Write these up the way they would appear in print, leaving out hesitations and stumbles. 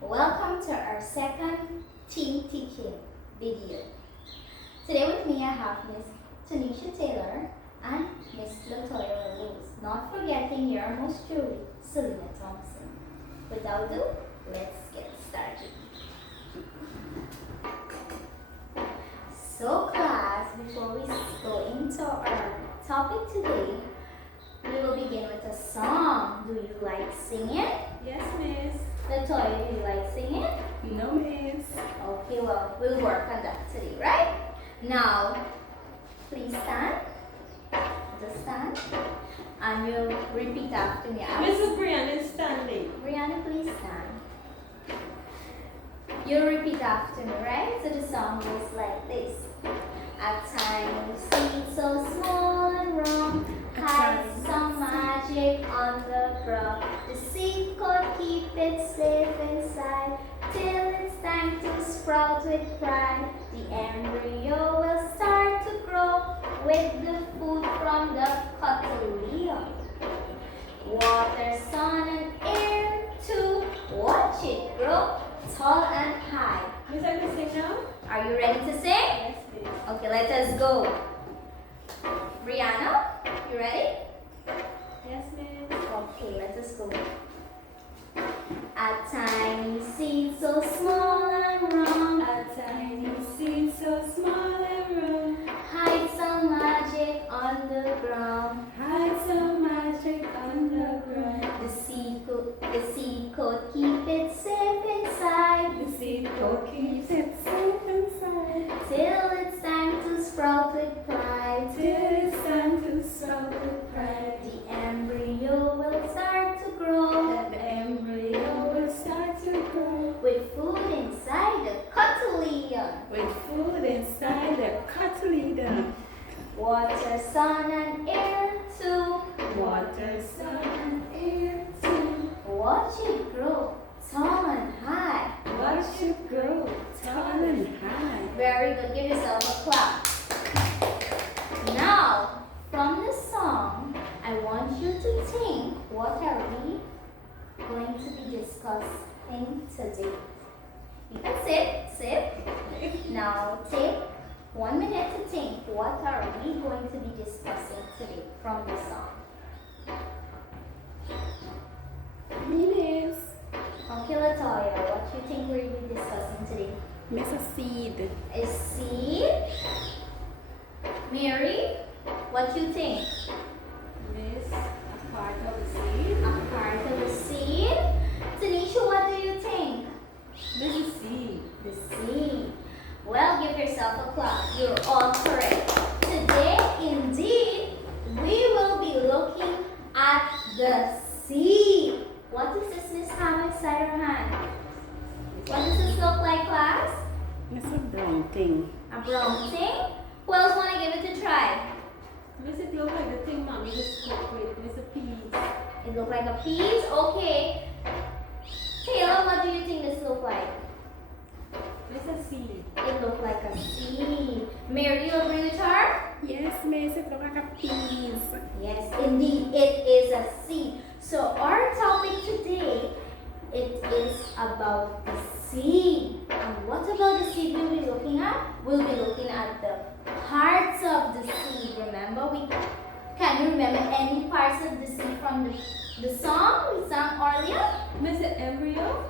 Welcome to our second team teaching video. Today with me I have Miss Tanisha Taylor and Miss Latoya Rose, not forgetting your most truly, Selena Thompson. Without ado, let's get started. So class, before we go into our topic today, we will begin with a song. Do you like singing? Yes, miss. Latoya, do you like singing? No, miss. Okay, well, we'll work on that today, right? Now, please stand. Just stand. And you'll repeat after me. Mrs. Brianna is standing. Brianna, please stand. You'll repeat after me, right? So the song goes like this. At times, seed so small and wrong, hiding some magic on the ground. The seed could keep it safe inside till it's time to sprout with pride. The embryo will start to grow with the food from the cotyledon. Water, sun, and air to watch it grow tall and high. Miss, I can sing now? Are you ready to sing? Yes, miss. Okay, let us go. Brianna, you ready? Yes, miss. Okay, let us go. A tiny seed so small and round, A tiny seed so small and round, hides some magic on the ground. hides some magic on the ground. The seed could keep it safe inside The seed coat keeps it safe inside till it's time to sprout with pride. till it's time to sprout with pride. The embryo will start to grow The embryo will start to grow with food inside the cotyledon. with food inside the cotyledon. Water, sun, and air to Water, sun, and air too. watch it grow tall and high. Watch it grow tall and high. Very good. Give yourself a clap. Now, from the song, I want you to think, what are we going to be discussing today? You can sit. Now, take 1 minute to think, what are we going to be discussing today from the song? Miss. Okay, Latoya, what do you think we'll be discussing today? Miss a seed. A seed? Mary, what do you think? Miss, a part of the seed. A part of a seed? Tanisha, what do you think? Miss a seed. The seed. Well, give yourself a clap. You're all correct. Today, indeed, we will be looking at the seed. What does this Miss have inside her hand? What does this look like, class? Miss a brown thing. A brown thing? Who else want to give it a try? Miss, it look like the thing mommy just cooked with. Miss a peas. It look like a piece? Okay. Taylor, what do you think this look like? Miss a seed. It look like a seed. Mary, you agree with her? Yes, miss, it look like a peas. Yes, indeed, it is a seed. So our topic today, it is about the seed. And what about the seed we'll be looking at? We'll be looking at the parts of the seed. Remember, can you remember any parts of the seed from the song we sang earlier? Miss the embryo.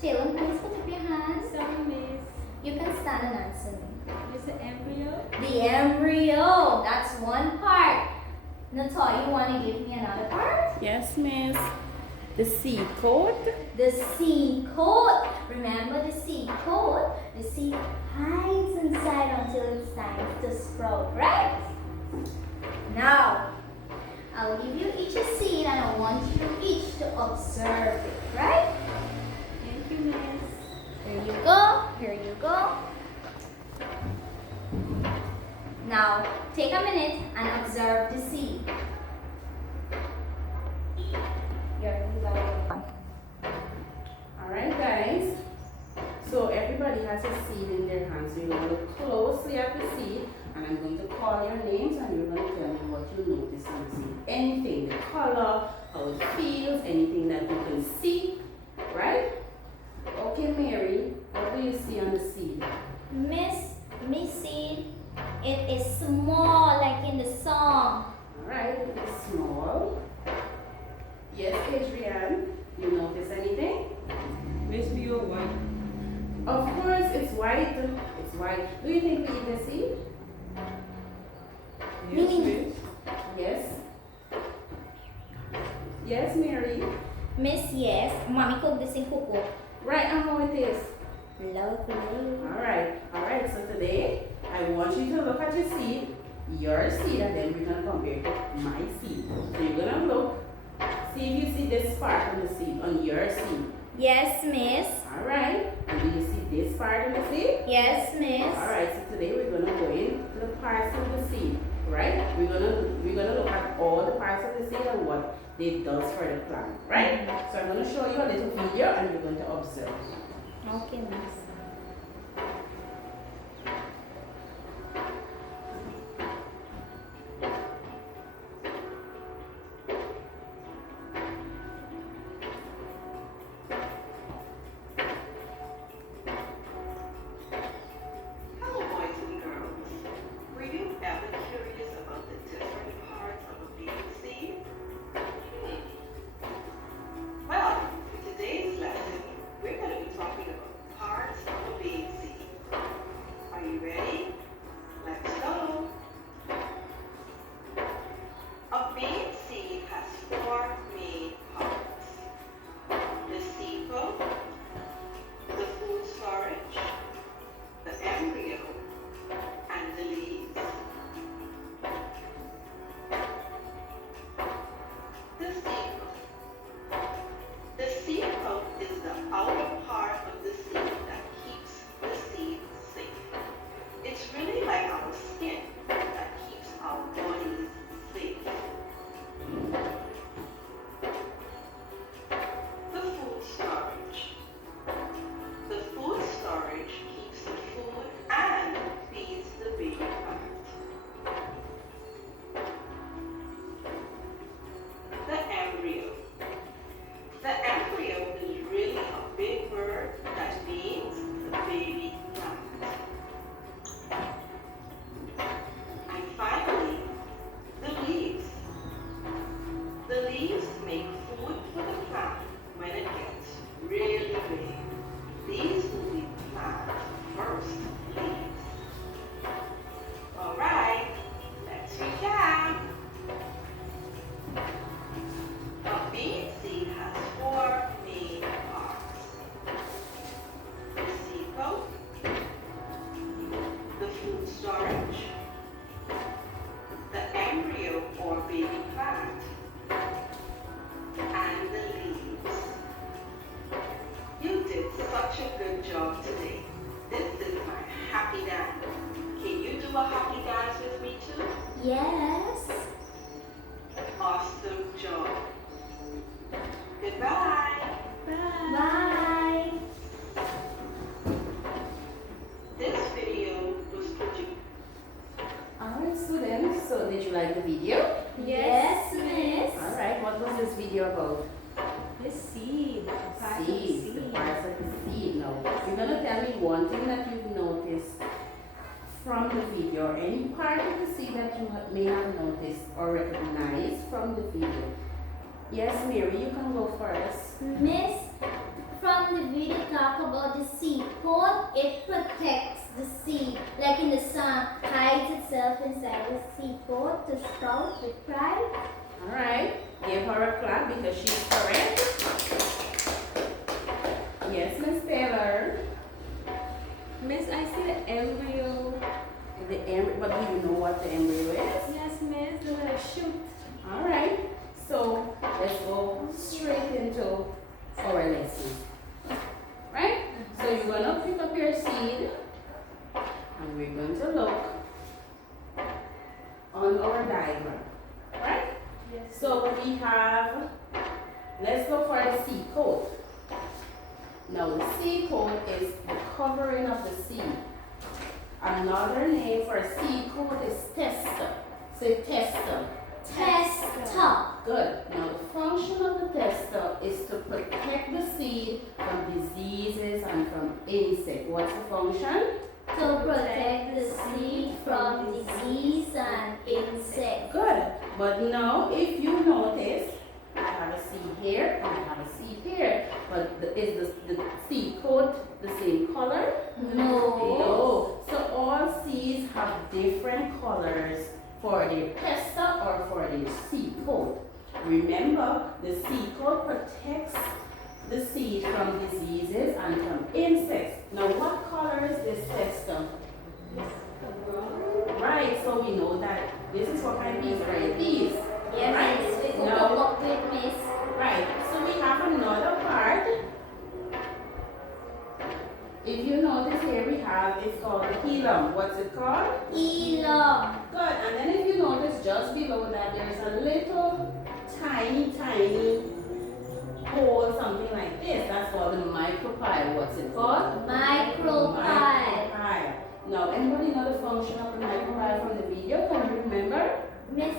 Taylor, please put up your hands. Sorry, miss. You can stand and answer me. Miss the embryo. The embryo, that's one part. Natoya, you want to give me another part? Yes, miss. The seed coat. The seed coat. Remember the seed coat? The seed hides inside until it's time to sprout, right? Now, I'll give you each a seed and I want you each to observe it, right? Thank you, miss. Here you go. Here you go. Now, take a minute and observe the seed. Alright guys, so everybody has a seed in their hands. So you're going to look closely at the seed and I'm going to call your names and you're going to tell me what you notice on the seed. Anything, the color, how it feels, anything that you can see, right? missing cocoa. Right, and how it is? Lovely. Alright, so today I want you to look at your seed, and then we're gonna compare it to my seed. So you're gonna look, see if you see this part on the seed, on your seed. Yes, miss. Alright, and do you see this part on the seed? Yes, miss. Alright, so today we're gonna go into the parts of the seed, right? We're gonna look at all the parts of the seed and what it does for the plant, right? So I'm gonna show you a little video and you're going to observe. Okay, miss. Hello, boys and girls. Were you ever curious about the different parts of a baby seed? Well, for today's lesson, we're going to be talking about parts of a baby seed. Are you ready? Let's go. A baby seed has four main parts: the seed coat, the food storage, the embryo, and the leaves. The seed coat. The seed coat is the outer part of the seed that keeps the seed safe. It's really like our skin that keeps our bodies safe. The food storage. The food storage keeps the food and feeds the baby plant. The embryo. The embryo is really a big word that means the baby plant. And finally, the leaves. The leaves make food for the plant when it gets really big. These will be the plant's first leaves. Alright, let's recap. A bean seed has four main parts: the seed coat, the food storage, the embryo or baby plant, and the leaves. You did such a good job today. This is my happy dance. Can you do a happy dance with me too? Yes. Awesome job. Goodbye. Bye. This video was produced. Alright, students, so did you like the video? Yes, miss. Alright, what was this video about? The seed. Part of Seeds, the seed. parts of the seed. Now, you're gonna tell me one thing that you've noticed from the video, or any part of the seed that you may have noticed or recognized from the video. Yes, Mary, you can go first. Miss, from the video talk about the seed coat, it protects the seed. Like in the sun, hides itself inside the seed coat to sprout with pride. Alright, give her a clap because she's correct. Yes, Miss Taylor. Miss, I see the embryo. But do you know what the embryo is? Yes, miss, the little shoot. Alright, so let's go straight into our lesson. Right? So you're gonna pick up your seed and we're going to look on our diagram. Right? Yes. So we have, let's go for the seed coat. Now the seed coat is the covering of the seed. Another name for seed coat is tester. Say tester. Tester. Good. Now the function of the tester is to protect the seed from diseases and from insects. What's the function? To protect the seed from disease and insects. Good. But now if you notice, I have a seed here and I have a seed here. But is the seed coat the same color? No. No. So all seeds have different colors for their tester or for their seed coat. Remember, the seed coat protects the seed from diseases and from insects. Now, what color is this tester? Right, so we know that this is what kind of bees, right? These. Yes, Right. miss. We go Now, up with miss. right, so we have another part. If you notice here, we have, it's called the hilum. What's it called? Elong. Good, and then if you notice just below that, there's a little tiny hole, something like this. That's called the micropyle. What's it called? Micropyle. Micropyle. Now, anybody know the function of the micropyle from the video? Can you remember? Miss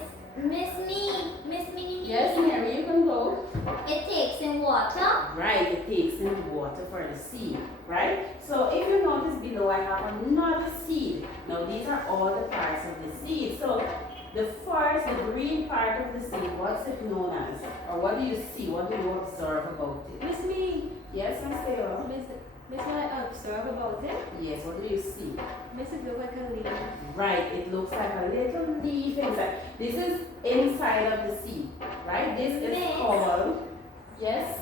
me. Yes, Mary, you can go. It takes in water. Right, it takes in water for the seed, right? So if you notice below, I have another seed. Now, these are all the parts of the seed. So the first, the green part of the seed, what's it known as? Or what do you see? What do you observe about it? Miss me. Yes, Miss Taylor? Miss what I observe about it? Yes, what do you see? Miss it look like a leaf. Right, it looks like a little leaf inside. This is inside of the seed, right? This is Miss. called, yes,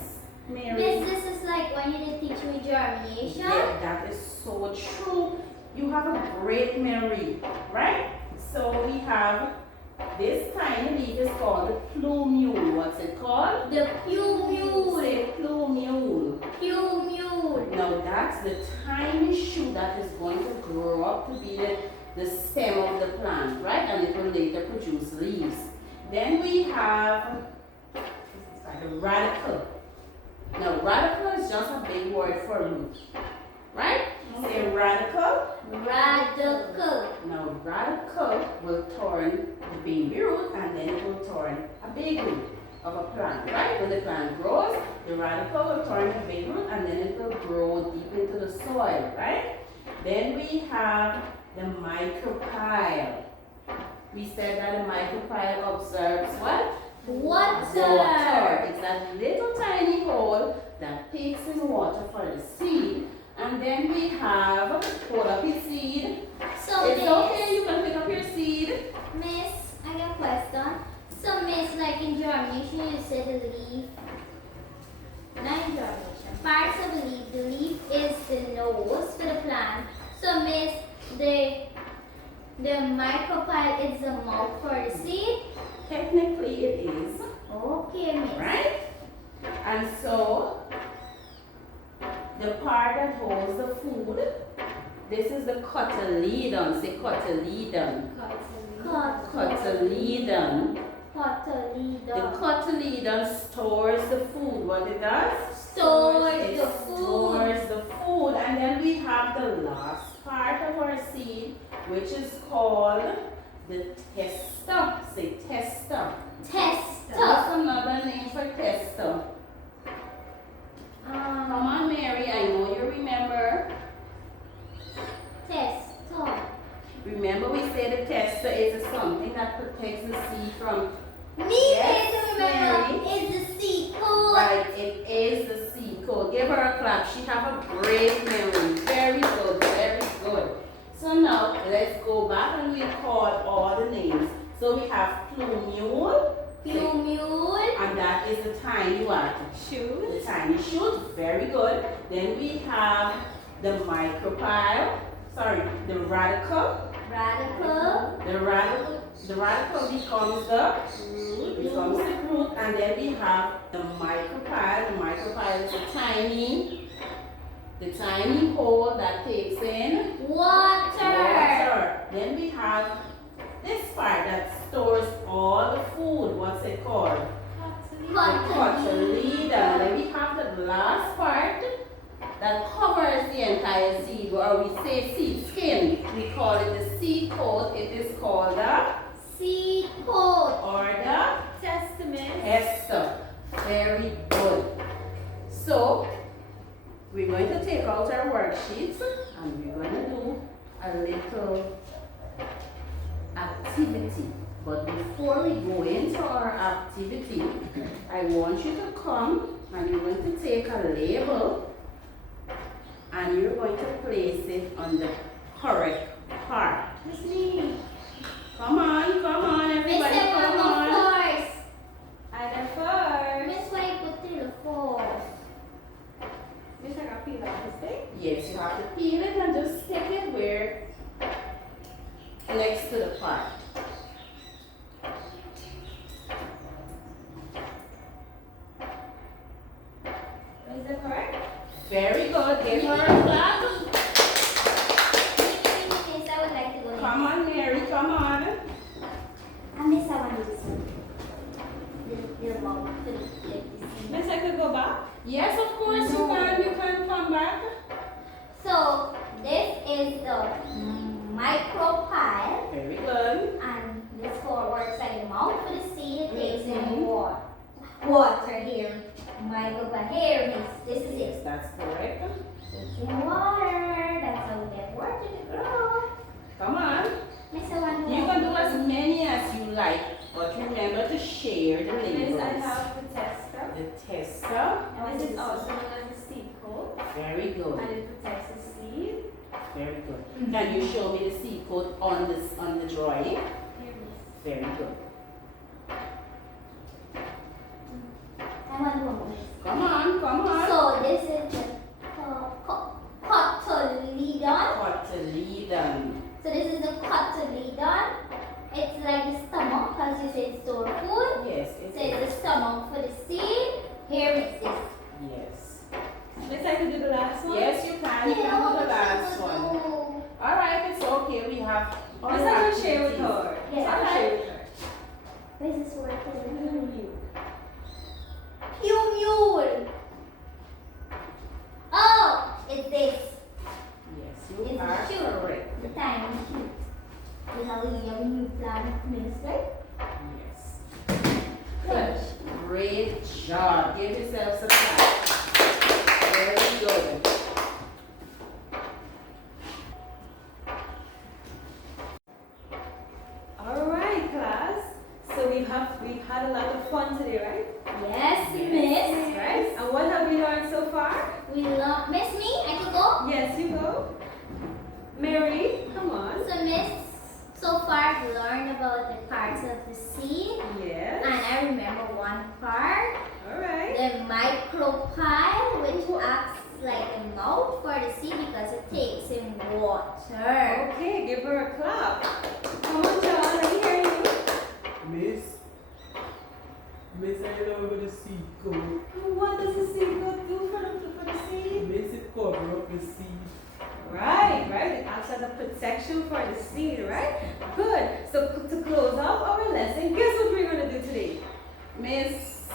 Mary? Miss, this is like when you did teach me germination. Yeah, that is so true. You have a great memory, right? So we have this tiny leaf is called the plumule. What's it called? The plumule. Say plumule. Plumule. Now that's the tiny shoot that is going to grow up to be the stem of the plant, right? And it will later produce leaves. Then we have like a radicle. Now radicle is just a big word for root, right? Say radicle. Radical. Now radicle will turn the baby root and then it will turn a big root of a plant, right? When the plant grows, the radicle will turn the big root and then it will grow deep into the soil, right? Then we have the micropyle. We said that the micropyle observes what? Water. It's that little tiny hole that takes in water for the seed. And then we have, hold up your seed. So It's miss, okay, you can pick up your seed. miss, I got a question. So miss, like in germination, you said the leaf. Not in germination. Parts of the leaf. The leaf is the nose for the plant. So miss, the micropyle is the mouth for the seed. Technically it is, Okay, miss. right? And so, the part that holds the food, this is the cotyledon. Say cotyledon. Cotyledon. The Cotyledon. cotyledon stores the food. What it does? Stores It the food. stores the food. And then we have the last part of our seed, which is called the tester. Say tester. What's Tester. another name for tester? Come on, Mary. I know you remember. Tester. Remember we said the tester is something that protects the seed from. Me, Yes, yes, remember, Mary. is the seed coat. Right, it is the seed coat. Give her a clap. She have a great memory. Very good, very good. So now let's go back and we call all the names. So we have plumule, Plumule. and that is the tiny what? Shoot. The tiny shoot. Very good. Then we have the micropyle. Sorry, the radicle. Radical. The radicle becomes the root, and then we have the micropyle. The micropyle is the tiny hole that takes in Water. Then we have this part that stores all the food. What's it called? Cotyledon. Then we have the last part that covers the entire seed, or we say seed skin. We call it the seed coat. It is called the Seed coat. or the Testament. tester. Very good. So we're going to take out our worksheets and we're going to do a little activity. But before we go into our activity, I want you to come and you're going to take a label and you're going to place it on the correct part. Miss me. Come on, Miss, everybody, I come want on. the force. Either first. Miss, why you put in the force? peel off this thing? Yes, you have to peel it and just stick it where next to the part. Is that correct? Very good. Give her a clap. Miss, I would like to go next. Come on, Mary. Come on. I miss, I want to do this one. Your mom could like this. Miss, I could go back? Yes, of course you can. You can come back. So this is the micro pile, Very good. and this for works like the mouth for the seed. It takes in Mhm. water here. Michael, but here, Miss, this is Yes, it. that's correct. It's in water. That's how we get water to grow. Come on. Miss, I want to. You can do as many as you like, but remember to share the Miss, I labels. have the tester. The tester. And this is also known as the seed coat. Very good. And it protects the seed. Very good. Can you show me the seed coat on the drawing? Here, Miss. Very good. I want to go. Come on, come on. So this is the cotyledon. Cotyledon. So this is the cotyledon. It's like the stomach, because you said store food. Yes, So it it's the is. stomach for the seed. Here is this. Yes. Miss, I could do the last one? Yes, you can. You can do the last one. All right, it's okay. We have all Miss, the I can share with activities. her. Yes, I can alright. share with her. Where's this word? You. Mule. Oh, it's this. Yes, you It's are cute. correct. The tiny cute. This how we have a new plant mix, right? Yes. Good. Great job. Give yourselves a clap. Very good. Alright, class. So we've had a lot of fun today, right? Yes, miss. Right? And what have we learned so far? We love Miss Me. I could go. Yes, you go. Mary, come on. So Miss, so far I've learned about the parts of the seed, Yes. and I remember one part, Alright. the micropyle, which acts like a mouth for the seed because it takes in water. Okay, give her a clap. Come on, John, let me hear you. Miss, I love the seed coat. What does the seed coat do for the seed? Miss, it cover up the seed. Right. It acts as a protection for the seed, right? Good. So to close off our lesson, guess what we're going to do today? Miss,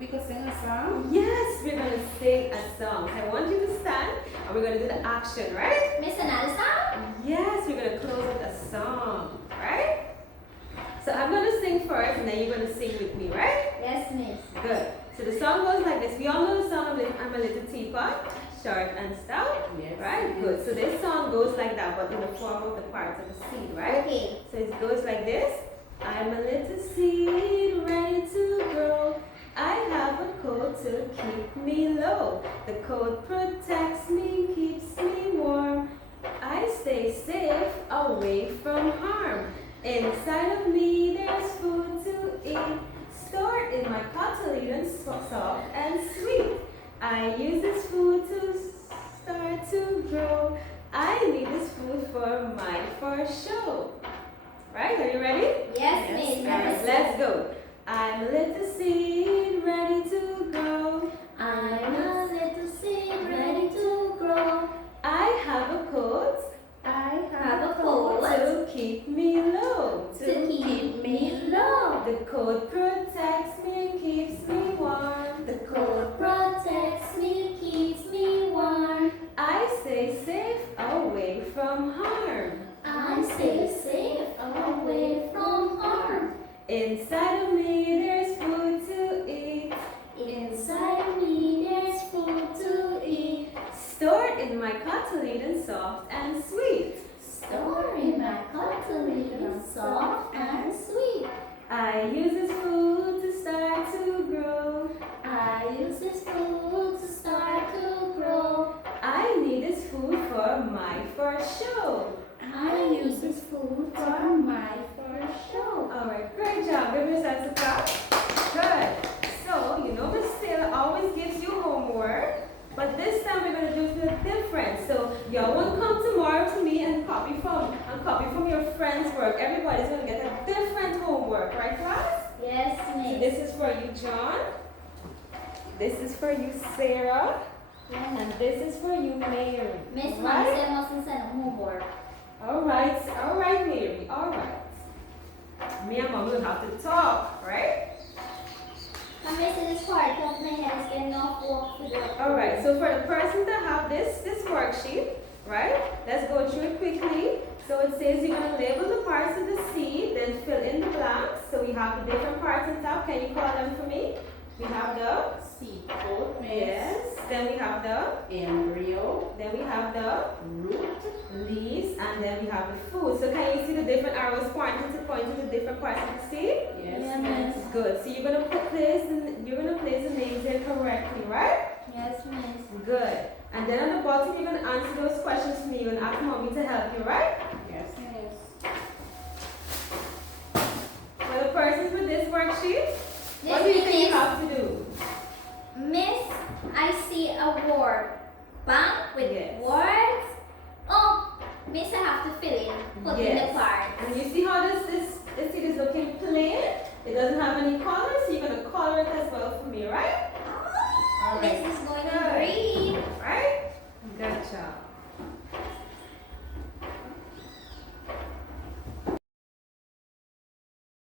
we could sing a song? Yes, we're going to sing a song. So I want you to stand and we're going to do the action, right? Miss, another song? Yes, we're going to close with a song, right? So I'm going to sing first and then you're going to sing with me, right? Yes, Miss. Good. So the song goes like this. We all know the song of I'm a Little Teapot, short and stout. Yes. Right? Good. So this song goes like that, but in the form of the parts of the seed, right? Okay. So it goes like this. I'm a little seed ready to grow. I have a coat to keep me low. The coat protects me, keeps me warm. I stay safe away from harm. Inside of me there's food to eat. Stored in my cotyledon, soft and sweet. I use this food to start to grow. I need this food for my first show. Right? Are you ready? Yes, Yes, Miss. Alright, let's go. I'm a little seed ready to grow. I'm a little seed ready to grow. I have a coat I have a coat to keep me low. to keep me low. The coat protects me and keeps me warm. The coat protects me, keeps me warm. I stay safe away from harm. I stay safe away from harm. Inside of me there's food to eat. Inside of me there's food to eat. Stored in my cotyledon, soft and sweet. Stored in my cotyledon, soft and sweet. I use this food to start to grow. I use this food to start to grow. I need this food for my first show. I use this food for my first show. Alright, great job. Give yourselves a clap. Good. So, you know the still always gives you homework, but this time we're going to different. So y'all won't come tomorrow to me and copy from your friend's work. Everybody's gonna get a different homework, right class? Yes, So Miss. this is for you, John. This is for you, Sarah. Yeah. And this is for you, Mary. Miss Mom Right? said mustn't send homework. All right, Mary. All right. Me and Mom will have to talk, right? I'm missing this part because my head is getting off work to do. All right. So for the person that have this worksheet, right? Let's go through it quickly. So it says you're gonna label the parts of the seed, then fill in the blanks. So we have the different parts on top. Can you call them for me? We have the Seed coat, Miss. yes. Then we have the Embryo, then we have the root, leaves, and then we have the food. So can you see the different arrows pointing to the different parts of the seed? yes, Yeah, Miss. Good. So you're gonna place the names in correctly, right? Yes, Miss. Good. And then on the bottom you're gonna answer those questions for me. You're gonna ask mommy to help you, right? Yes, Miss. For the persons with this worksheet, what This do you think you Miss. have to do? Miss, I see a word. Bank with Yes. words. Oh, Miss, I have to fill in. Put in Yes. the parts. And you see how this seed is looking plain? It doesn't have any color, so you're gonna color it as well for me, right? All right. Miss is